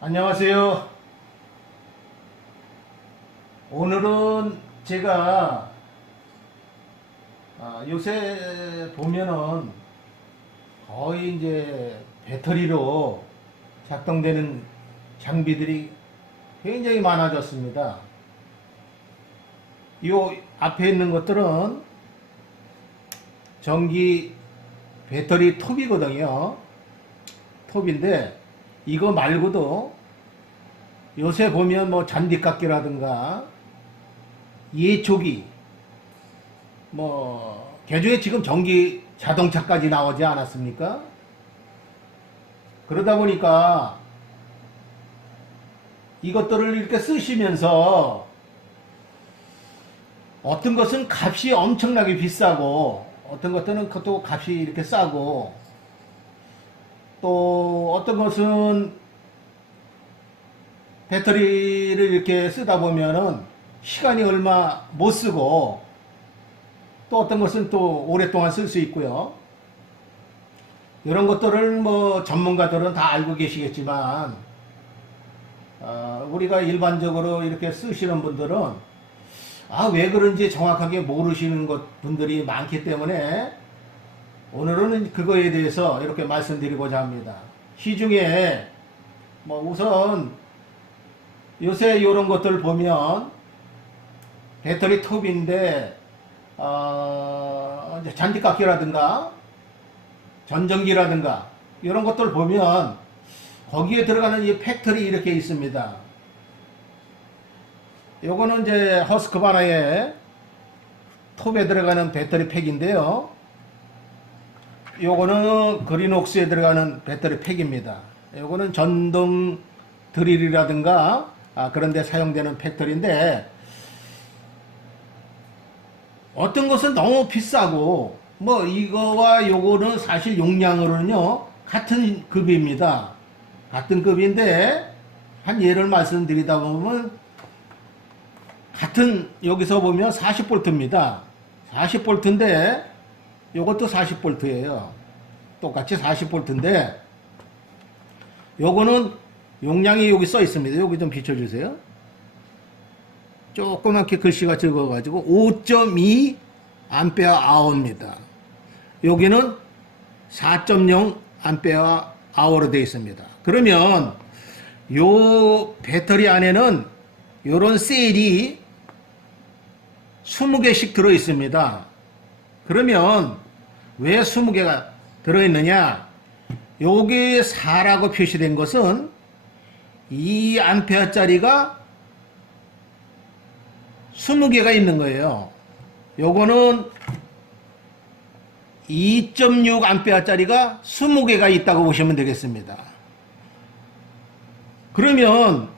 안녕하세요. 오늘은 제가 요새 보면은 거의 이제 배터리로 작동되는 장비들이 굉장히 많아졌습니다. 요 앞에 있는 것들은 전기 배터리 톱이거든요. 톱인데 이거 말고도 요새 보면 뭐 잔디깎기라든가 예초기 뭐 개조에 지금 전기 자동차까지 나오지 않았습니까? 그러다 보니까 이것들을 이렇게 쓰시면서 어떤 것은 값이 엄청나게 비싸고 어떤 것들은 또 값이 이렇게 싸고 또 어떤 것은 배터리를 이렇게 쓰다 보면은 시간이 얼마 못 쓰고 또 어떤 것은 또 오랫동안 쓸 수 있고요. 이런 것들을 뭐 전문가들은 다 알고 계시겠지만 우리가 일반적으로 이렇게 쓰시는 분들은 왜 그런지 정확하게 모르시는 분들이 많기 때문에 오늘은 그거에 대해서 이렇게 말씀드리고자 합니다. 시중에 뭐 우선 요새 이런 것들 보면 배터리 톱인데 잔디깎기라든가 전전기라든가 이런 것들 보면 거기에 들어가는 이 팩터리 이렇게 있습니다. 요거는 이제 허스크바나의 톱에 들어가는 배터리 팩인데요. 요거는 그린옥스에 들어가는 배터리 팩입니다. 요거는 전동 드릴이라든가 그런 데 사용되는 팩터리인데 어떤 것은 너무 비싸고 뭐 이거와 요거는 사실 용량으로는요 같은 급입니다. 같은 급인데 한 예를 말씀드리다 보면 같은 여기서 보면 40V입니다. 40V인데 요것도 40V예요. 똑같이 40V인데 요거는 용량이 여기 써 있습니다. 여기 좀 비춰주세요. 조그맣게 글씨가 적어가지고 5.2 암페어 아워입니다. 여기는 4.0 암페어 아워로 되어 있습니다. 그러면 요 배터리 안에는 요런 셀이 20개씩 들어 있습니다. 그러면 왜 20개가 들어있느냐? 여기 4라고 표시된 것은 2A짜리가 20개가 있는 거예요. 요거는 2.6A짜리가 20개가 있다고 보시면 되겠습니다. 그러면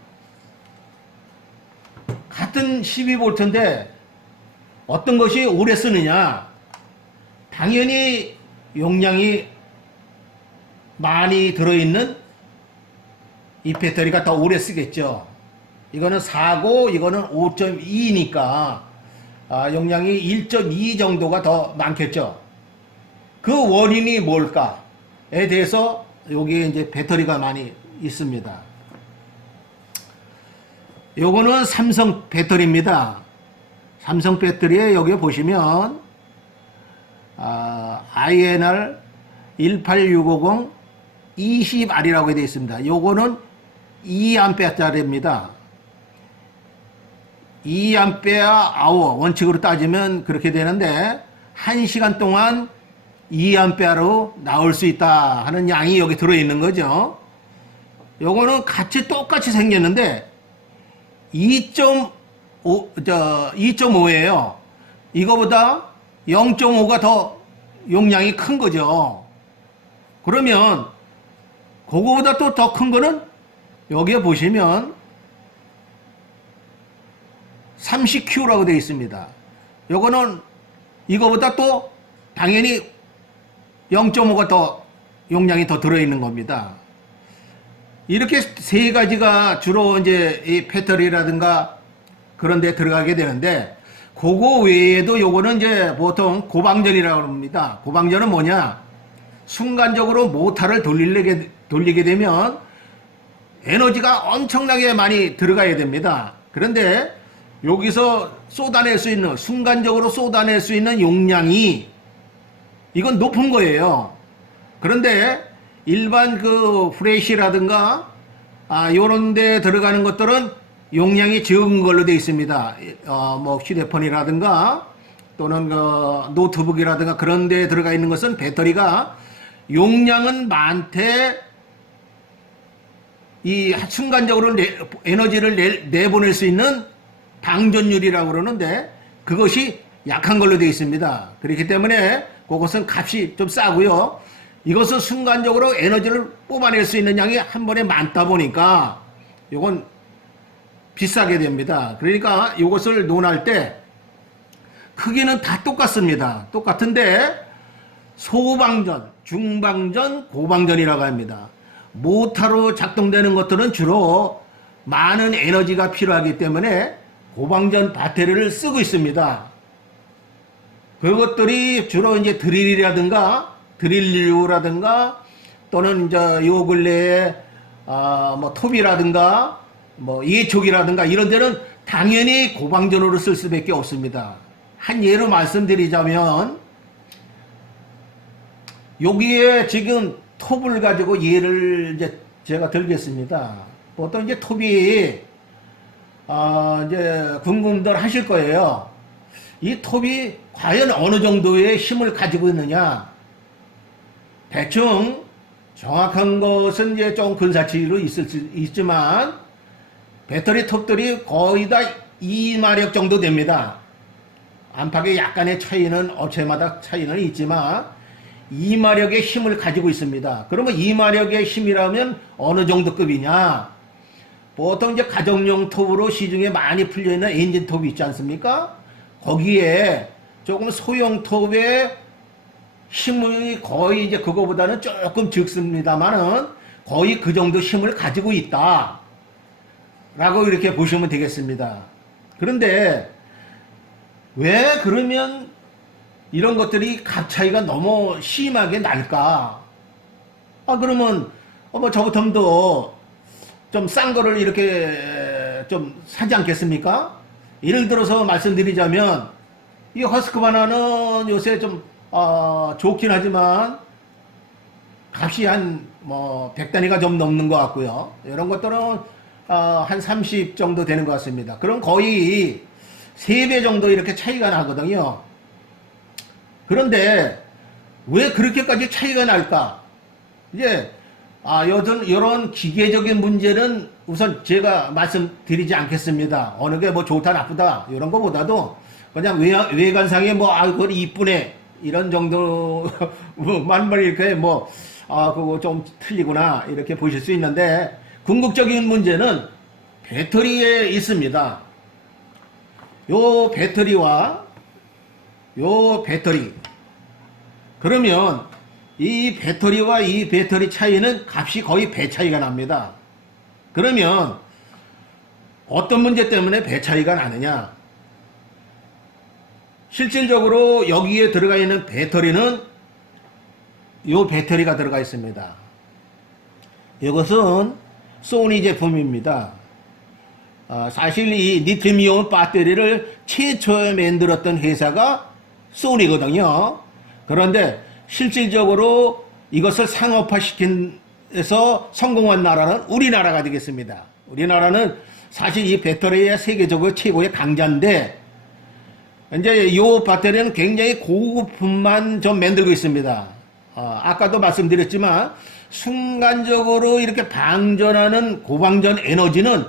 같은 12V인데 어떤 것이 오래 쓰느냐? 당연히 용량이 많이 들어있는 이 배터리가 더 오래 쓰겠죠. 이거는 4고 이거는 5.2니까 용량이 1.2 정도가 더 많겠죠. 그 원인이 뭘까에 대해서 여기에 이제 배터리가 많이 있습니다. 요거는 삼성 배터리입니다. 삼성 배터리에 여기 보시면 INR 18650 20R이라고 되어 있습니다. 요거는 2A짜리입니다. 2Ah 원칙으로 따지면 그렇게 되는데 1시간 동안 2A로 나올 수 있다 하는 양이 여기 들어있는 거죠. 요거는 같이 똑같이 생겼는데 2.5예요. 이거보다 0.5가 더 용량이 큰 거죠. 그러면 그거보다 또 더 큰 거는 여기에 보시면 30Q라고 되어 있습니다. 요거는 이거보다 또 당연히 0.5가 더 용량이 더 들어있는 겁니다. 이렇게 세 가지가 주로 이제 이 배터리라든가 그런 데 들어가게 되는데 그거 외에도 요거는 이제 보통 고방전이라고 합니다. 고방전은 뭐냐? 순간적으로 모터를 돌리게 되면 에너지가 엄청나게 많이 들어가야 됩니다. 그런데 여기서 쏟아낼 수 있는, 순간적으로 쏟아낼 수 있는 용량이 이건 높은 거예요. 그런데 일반 그 프레시라든가 요런 데 들어가는 것들은 용량이 적은 걸로 되어 있습니다. 뭐 휴대폰이라든가 또는 그 노트북이라든가 그런 데 들어가 있는 것은 배터리가 용량은 많되 이 순간적으로 에너지를 내보낼 수 있는 방전율이라고 그러는데 그것이 약한 걸로 되어 있습니다. 그렇기 때문에 그것은 값이 좀 싸고요. 이것은 순간적으로 에너지를 뽑아낼 수 있는 양이 한 번에 많다 보니까 이건 비싸게 됩니다. 그러니까 이것을 논할 때 크기는 다 똑같습니다. 똑같은데 소방전, 중방전, 고방전이라고 합니다. 모터로 작동되는 것들은 주로 많은 에너지가 필요하기 때문에 고방전 배터리를 쓰고 있습니다. 그것들이 주로 이제 드릴류라든가 또는 이제 요 근래에 뭐 톱이라든가 뭐 예촉이라든가 이런 데는 당연히 고방전으로 쓸 수밖에 없습니다. 한 예로 말씀드리자면 여기에 지금 톱을 가지고 예를 이제 제가 들겠습니다. 보통 이제 톱이 이제 궁금들 하실 거예요. 이 톱이 과연 어느 정도의 힘을 가지고 있느냐? 대충 정확한 것은 이제 좀 근사치로 있을 수 있지만 배터리 톱들이 거의 다 2마력 정도 됩니다. 안팎에 약간의 차이는 업체마다 차이는 있지만 2마력의 힘을 가지고 있습니다. 그러면 2마력의 힘이라면 어느 정도 급이냐? 보통 이제 가정용 톱으로 시중에 많이 풀려있는 엔진 톱이 있지 않습니까? 거기에 조금 소형 톱의 힘이 거의 이제 그거보다는 조금 적습니다만은 거의 그 정도 힘을 가지고 있다. 라고 이렇게 보시면 되겠습니다. 그런데 왜 그러면 이런 것들이 값 차이가 너무 심하게 날까? 그러면, 뭐, 저부터도 좀 싼 거를 이렇게 좀 사지 않겠습니까? 예를 들어서 말씀드리자면, 이 허스크바나는 요새 좀, 좋긴 하지만, 값이 뭐, 100단위가 좀 넘는 것 같고요. 이런 것들은, 한 30 정도 되는 것 같습니다. 그럼 거의 3배 정도 이렇게 차이가 나거든요. 그런데 왜 그렇게까지 차이가 날까? 이제 여튼 이런 기계적인 문제는 우선 제가 말씀드리지 않겠습니다. 어느 게 뭐 좋다 나쁘다 이런 거보다도 그냥 외관상에 뭐 그거 이쁘네 이런 정도만 이렇게 뭐 그거 좀 틀리구나 이렇게 보실 수 있는데 궁극적인 문제는 배터리에 있습니다. 요 배터리 그러면 이 배터리와 이 배터리 차이는 값이 거의 배 차이가 납니다. 그러면 어떤 문제 때문에 배 차이가 나느냐? 실질적으로 여기에 들어가 있는 배터리는 요 배터리가 들어가 있습니다. 이것은 소니 제품입니다. 사실 이 리튬이온 배터리를 최초에 만들었던 회사가 소니거든요. 그런데 실질적으로 이것을 상업화시킨에서 성공한 나라는 우리나라가 되겠습니다. 우리나라는 사실 이 배터리의 세계적으로 최고의 강자인데 이제 이 배터리는 굉장히 고급품만 좀 만들고 있습니다. 아까도 말씀드렸지만 순간적으로 이렇게 방전하는 고방전 에너지는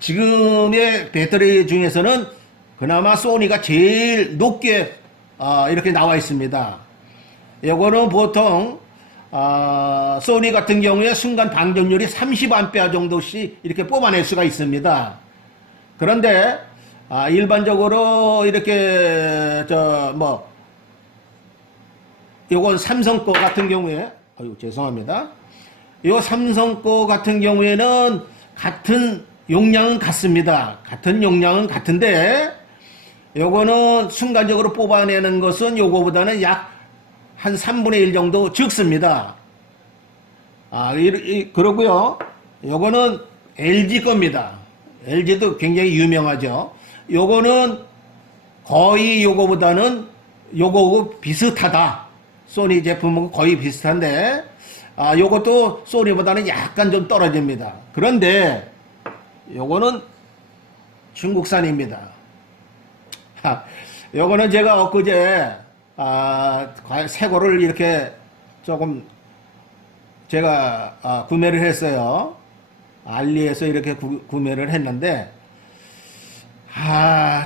지금의 배터리 중에서는 그나마 소니가 제일 높게 이렇게 나와 있습니다. 이거는 보통 소니 같은 경우에 순간 방전율이 30A 정도씩 이렇게 뽑아낼 수가 있습니다. 그런데 일반적으로 이렇게 요건 삼성 거 같은 경우에 죄송합니다. 요 삼성 거 같은 경우에는 같은 용량은 같습니다. 같은 용량은 같은데 요거는 순간적으로 뽑아내는 것은 요거보다는 약 한 3분의 1 정도 적습니다. 그러고요. 요거는 LG 겁니다. LG도 굉장히 유명하죠. 요거는 거의 요거보다는 요거하고 비슷하다. 소니 제품은 거의 비슷한데, 요것도 소니보다는 약간 좀 떨어집니다. 그런데 요거는 중국산입니다. 요거는 제가 엊그제 새 거를 이렇게 조금 제가 구매를 했어요. 알리에서 이렇게 구매를 했는데,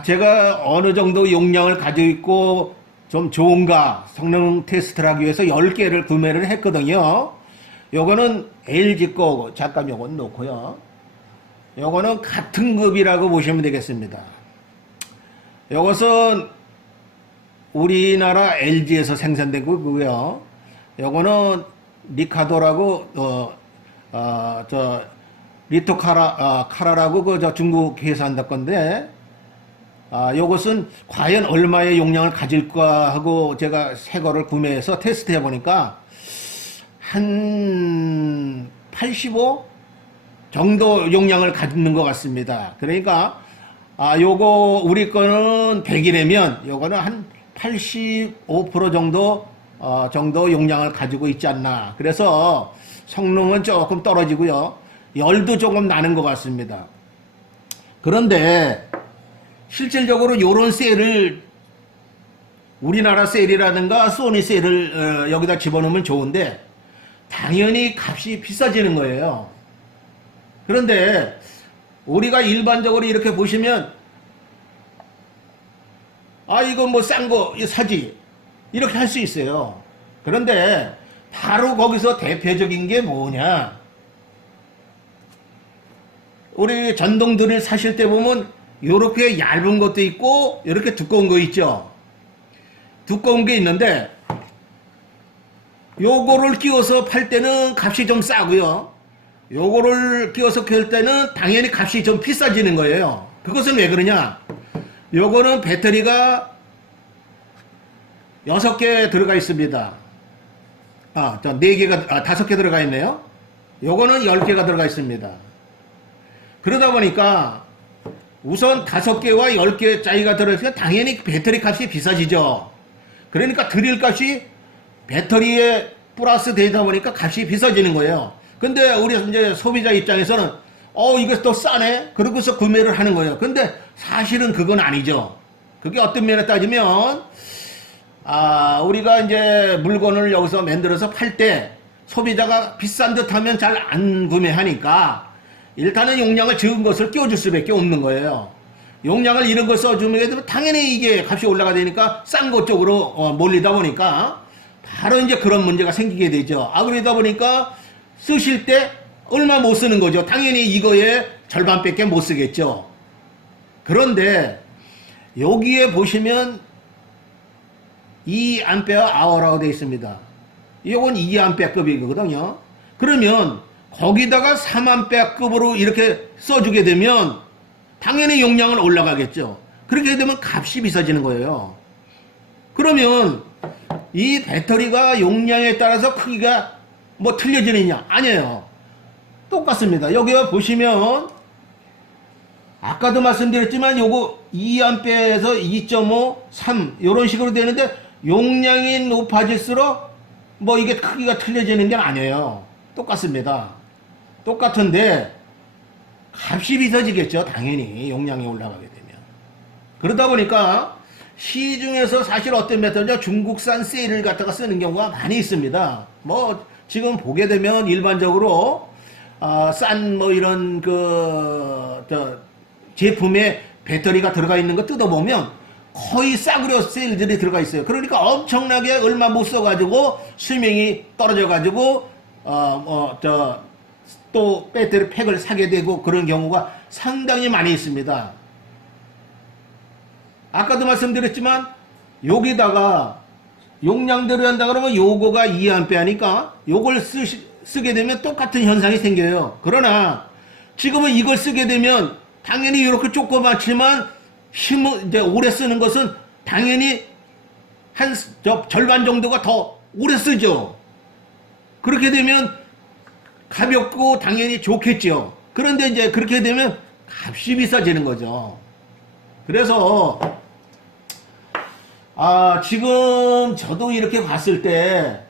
제가 어느 정도 용량을 가지고 있고 좀 좋은가 성능 테스트를 하기 위해서 10개를 구매를 했거든요. 요거는 LG 거고, 잠깐 요건 놓고요. 요거는 같은 급이라고 보시면 되겠습니다. 요것은 우리나라 LG에서 생산된 거고요. 요거는 리카도라고 카라라고 저 중국 회사한다 건데, 요것은 과연 얼마의 용량을 가질까 하고 제가 새 거를 구매해서 테스트해 보니까 한 85 정도 용량을 갖는 것 같습니다. 그러니까 요거 우리 거는 100이라면 요거는 한 85% 정도 용량을 가지고 있지 않나. 그래서 성능은 조금 떨어지고요. 열도 조금 나는 것 같습니다. 그런데 실질적으로 요런 셀을 우리나라 셀이라든가 소니 셀을 여기다 집어넣으면 좋은데 당연히 값이 비싸지는 거예요. 그런데 우리가 일반적으로 이렇게 보시면 이거 뭐 싼 거 사지 이렇게 할 수 있어요. 그런데 바로 거기서 대표적인 게 뭐냐, 우리 전동드릴 사실 때 보면 요렇게 얇은 것도 있고 요렇게 두꺼운 거 있죠. 두꺼운 게 있는데 요거를 끼워서 팔 때는 값이 좀 싸고요, 요거를 끼워서 켤 때는 당연히 값이 좀 비싸지는 거예요. 그것은 왜 그러냐, 요거는 배터리가 6개 들어가 있습니다. 4개가 5개 들어가 있네요. 요거는 10개가 들어가 있습니다. 그러다 보니까 우선 5개와 10개 짜리가 들어있으면 당연히 배터리 값이 비싸지죠. 그러니까 드릴 값이 배터리에 플러스 되다 보니까 값이 비싸지는 거예요. 근데 우리 이제 소비자 입장에서는 이거 또 싸네? 그러고서 구매를 하는 거예요. 근데 사실은 그건 아니죠. 그게 어떤 면에 따지면 우리가 이제 물건을 여기서 만들어서 팔 때 소비자가 비싼 듯 하면 잘 안 구매하니까 일단은 용량을 적은 것을 끼워줄 수밖에 없는 거예요. 용량을 이런 걸 써주면 당연히 이게 값이 올라가 되니까 싼 것 쪽으로 몰리다 보니까 바로 이제 그런 문제가 생기게 되죠. 그러다 보니까 쓰실 때 얼마 못 쓰는 거죠. 당연히 이거의 절반밖에 못 쓰겠죠. 그런데 여기에 보시면 2Ah라고 되어 있습니다. 이건 2A급이거든요. 그러면 거기다가 3A급으로 이렇게 써주게 되면 당연히 용량은 올라가겠죠. 그렇게 되면 값이 비싸지는 거예요. 그러면 이 배터리가 용량에 따라서 크기가 뭐 틀려지느냐? 아니에요. 똑같습니다. 여기 보시면 아까도 말씀드렸지만 요거 2A에서 2.5, 3 이런 식으로 되는데 용량이 높아질수록 뭐 이게 크기가 틀려지는 게 아니에요. 똑같습니다. 똑같은데 값이 비싸지겠죠. 당연히 용량이 올라가게 되면. 그러다 보니까 시중에서 사실 어떤 메터냐, 중국산 셀을 갖다가 쓰는 경우가 많이 있습니다. 뭐 지금 보게 되면 일반적으로 싼 뭐 이런 제품에 배터리가 들어가 있는 거 뜯어보면 거의 싸구려 셀들이 들어가 있어요. 그러니까 엄청나게 얼마 못 써가지고 수명이 떨어져가지고 또 배터리 팩을 사게 되고 그런 경우가 상당히 많이 있습니다. 아까도 말씀드렸지만 여기다가 용량 들어간다 그러면 요거가 2A니까 요걸 쓰게 되면 똑같은 현상이 생겨요. 그러나 지금은 이걸 쓰게 되면 당연히 이렇게 조그맣지만 이제 오래 쓰는 것은 당연히 절반 정도가 더 오래 쓰죠. 그렇게 되면 가볍고 당연히 좋겠죠. 그런데 이제 그렇게 되면 값이 비싸지는 거죠. 그래서 지금 저도 이렇게 봤을 때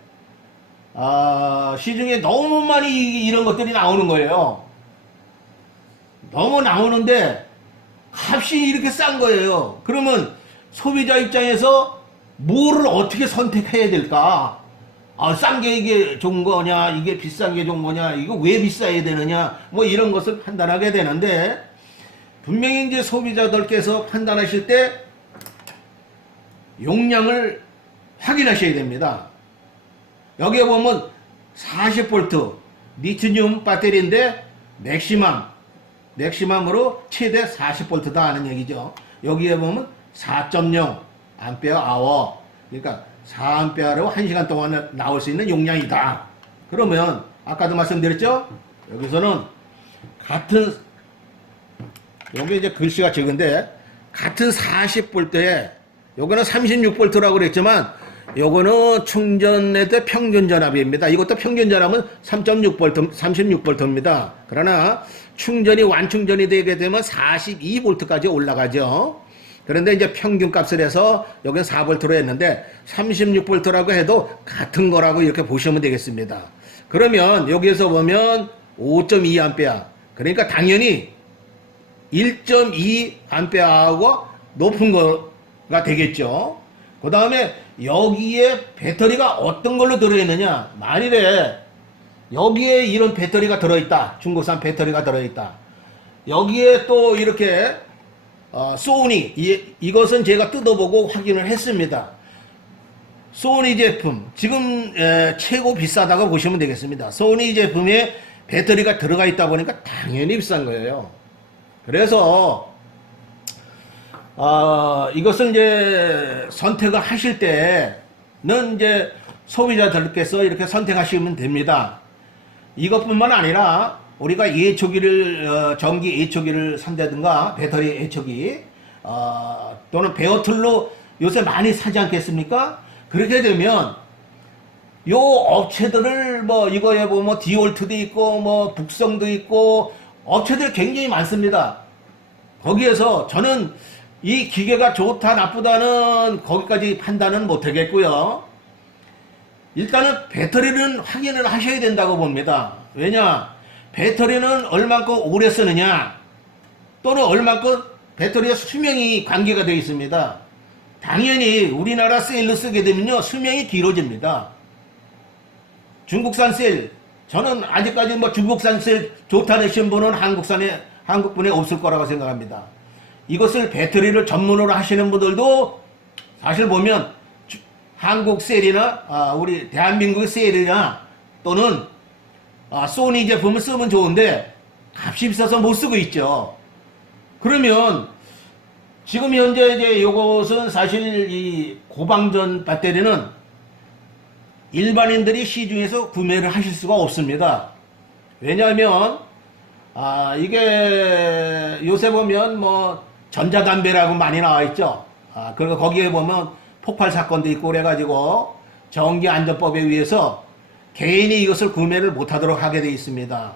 시중에 너무 많이 이런 것들이 나오는 거예요. 너무 나오는데 값이 이렇게 싼 거예요. 그러면 소비자 입장에서 뭐를 어떻게 선택해야 될까? 싼 게 이게 좋은 거냐, 이게 비싼 게 좋은 거냐, 이거 왜 비싸야 되느냐, 뭐 이런 것을 판단하게 되는데, 분명히 이제 소비자들께서 판단하실 때 용량을 확인하셔야 됩니다. 여기에 보면 40V 리튬 배터리인데 맥시멈으로 최대 40V다 하는 얘기죠. 여기에 보면 4.0 암페어 아워, 그러니까 4A로 1시간 동안 나올 수 있는 용량이다. 그러면 아까도 말씀드렸죠? 여기서는 같은, 여기 이제 글씨가 적은데 같은 40V에 요거는 36V라고 그랬지만 요거는 충전에 대 평균 전압입니다. 이것도 평균 전압은 3.6V, 36V입니다. 그러나 충전이 완충전이 되게 되면 42V까지 올라가죠. 그런데 이제 평균 값을 해서 여기는 4V로 했는데 36V라고 해도 같은 거라고 이렇게 보시면 되겠습니다. 그러면 여기에서 보면 5.2A, 그러니까 당연히 1.2A하고 높은 거가 되겠죠. 그 다음에 여기에 배터리가 어떤 걸로 들어있느냐, 만일에 여기에 이런 배터리가 들어있다, 중국산 배터리가 들어있다, 여기에 또 이렇게 소니, 이것은 제가 뜯어보고 확인을 했습니다. 소니 제품 지금 최고 비싸다고 보시면 되겠습니다. 소니 제품에 배터리가 들어가 있다 보니까 당연히 비싼 거예요. 그래서 이것을 이제 선택을 하실 때는 이제 소비자들께서 이렇게 선택하시면 됩니다. 이것뿐만 아니라 우리가 예초기를 전기 예초기를 산다든가 배터리 예초기 또는 베어툴로 요새 많이 사지 않겠습니까? 그렇게 되면 요 업체들을 뭐 이거에 보면 디올트도 있고 뭐 북성도 있고 업체들이 굉장히 많습니다. 거기에서 저는 이 기계가 좋다 나쁘다는 거기까지 판단은 못하겠고요. 일단은 배터리는 확인을 하셔야 된다고 봅니다. 왜냐, 배터리는 얼만큼 오래 쓰느냐 또는 얼만큼 배터리의 수명이 관계가 되어 있습니다. 당연히 우리나라 셀을 쓰게 되면요 수명이 길어집니다. 중국산 셀, 저는 아직까지 뭐 중국산 셀 좋다는 분은 한국분에 없을 거라고 생각합니다. 이것을 배터리를 전문으로 하시는 분들도 사실 보면 한국 셀이나 우리 대한민국의 셀이나 또는 소니 제품을 쓰면 좋은데 값이 비싸서 못 쓰고 있죠. 그러면 지금 현재 이제 요것은 사실 이 고방전 배터리는 일반인들이 시중에서 구매를 하실 수가 없습니다. 왜냐하면 이게 요새 보면 뭐 전자담배라고 많이 나와 있죠. 그리고 거기에 보면 폭발 사건도 있고 그래가지고 전기안전법에 의해서 개인이 이것을 구매를 못하도록 하게 되어 있습니다.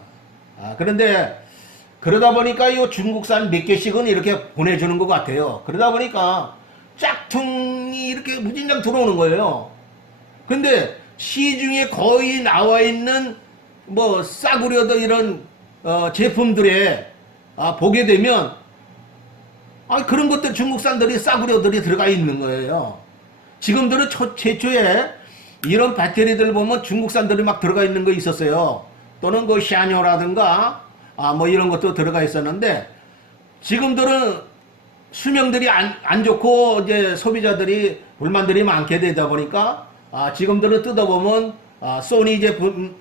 그런데 그러다 보니까 이 중국산 몇 개씩은 이렇게 보내주는 것 같아요. 그러다 보니까 짝퉁이 이렇게 무진장 들어오는 거예요. 근데 시중에 거의 나와 있는 뭐 싸구려도 이런 제품들에 보게 되면 그런 것들 중국산들이 싸구려들이 들어가 있는 거예요. 지금들은 최초에 이런 배터리들 보면 중국산들이 막 들어가 있는 거 있었어요. 또는 그 샤뇨라든가 뭐 이런 것도 들어가 있었는데 지금들은 수명들이 안 좋고 이제 소비자들이 불만들이 많게 되다 보니까 지금들은 뜯어보면 소니 제품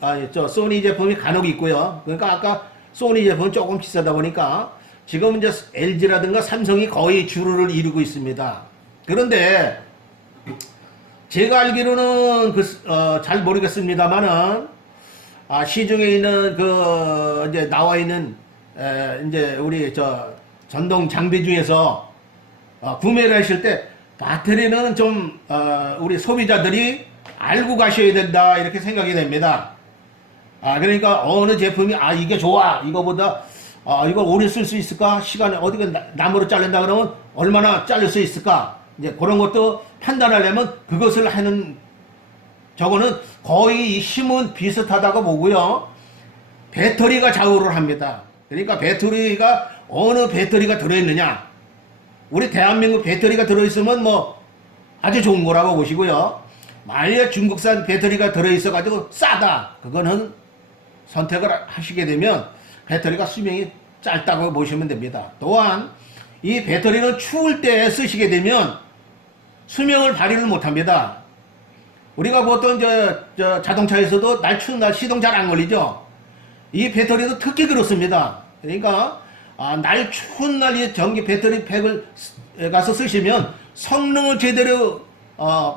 소니 제품이 간혹 있고요. 그러니까 아까 소니 제품은 조금 비싸다 보니까 지금 이제 LG라든가 삼성이 거의 주류를 이루고 있습니다. 그런데 제가 알기로는 잘 모르겠습니다만은 시중에 있는 이제 나와 있는 이제 우리 전동 장비 중에서 구매를 하실 때 배터리는 좀 우리 소비자들이 알고 가셔야 된다 이렇게 생각이 됩니다. 그러니까 어느 제품이 이게 좋아 이거보다 이걸 오래 쓸 수 있을까, 시간에 어디가 나무로 자른다 그러면 얼마나 자를 수 있을까, 이제 그런 것도 판단하려면 그것을 하는, 저거는 거의 이 힘은 비슷하다고 보고요. 배터리가 좌우를 합니다. 그러니까 배터리가 어느 배터리가 들어있느냐, 우리 대한민국 배터리가 들어있으면 뭐 아주 좋은 거라고 보시고요. 만약에 중국산 배터리가 들어있어 가지고 싸다, 그거는 선택을 하시게 되면 배터리가 수명이 짧다고 보시면 됩니다. 또한 이 배터리는 추울 때 쓰시게 되면 수명을 발휘를 못합니다. 우리가 보통 자동차에서도 날 추운 날 시동 잘 안 걸리죠. 이 배터리도 특히 그렇습니다. 그러니까 날 추운 날 이 전기 배터리 팩을 가서 쓰시면 성능을 제대로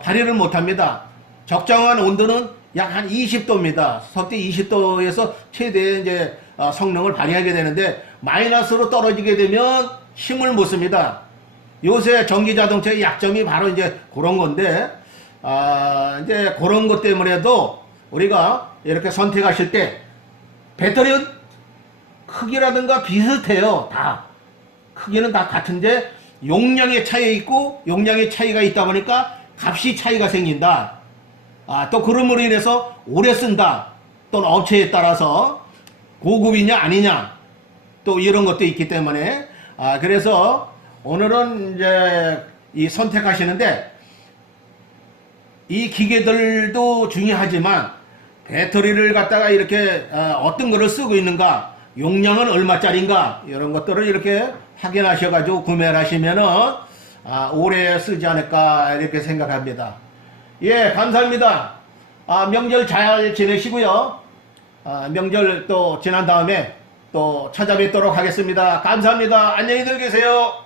발휘를 못합니다. 적정한 온도는 약 한 20도입니다. 설대 20도에서 최대 이제 성능을 발휘하게 되는데, 마이너스로 떨어지게 되면 힘을 못 씁니다. 요새 전기 자동차의 약점이 바로 이제 그런 건데, 이제 그런 것 때문에도 우리가 이렇게 선택하실 때 배터리 크기라든가 비슷해요. 다 크기는 다 같은데 용량의 차이가 있고, 용량의 차이가 있다 보니까 값이 차이가 생긴다. 또 그럼으로 인해서 오래 쓴다, 또는 업체에 따라서 고급이냐 아니냐, 또 이런 것도 있기 때문에 그래서 오늘은 이제 이 선택하시는데, 이 기계들도 중요하지만 배터리를 갖다가 이렇게 어떤 거를 쓰고 있는가, 용량은 얼마짜리인가, 이런 것들을 이렇게 확인하셔가지고 구매를 하시면은 오래 쓰지 않을까 이렇게 생각합니다. 예, 감사합니다. 명절 잘 지내시고요. 명절 또 지난 다음에 또 찾아뵙도록 하겠습니다. 감사합니다. 안녕히들 계세요.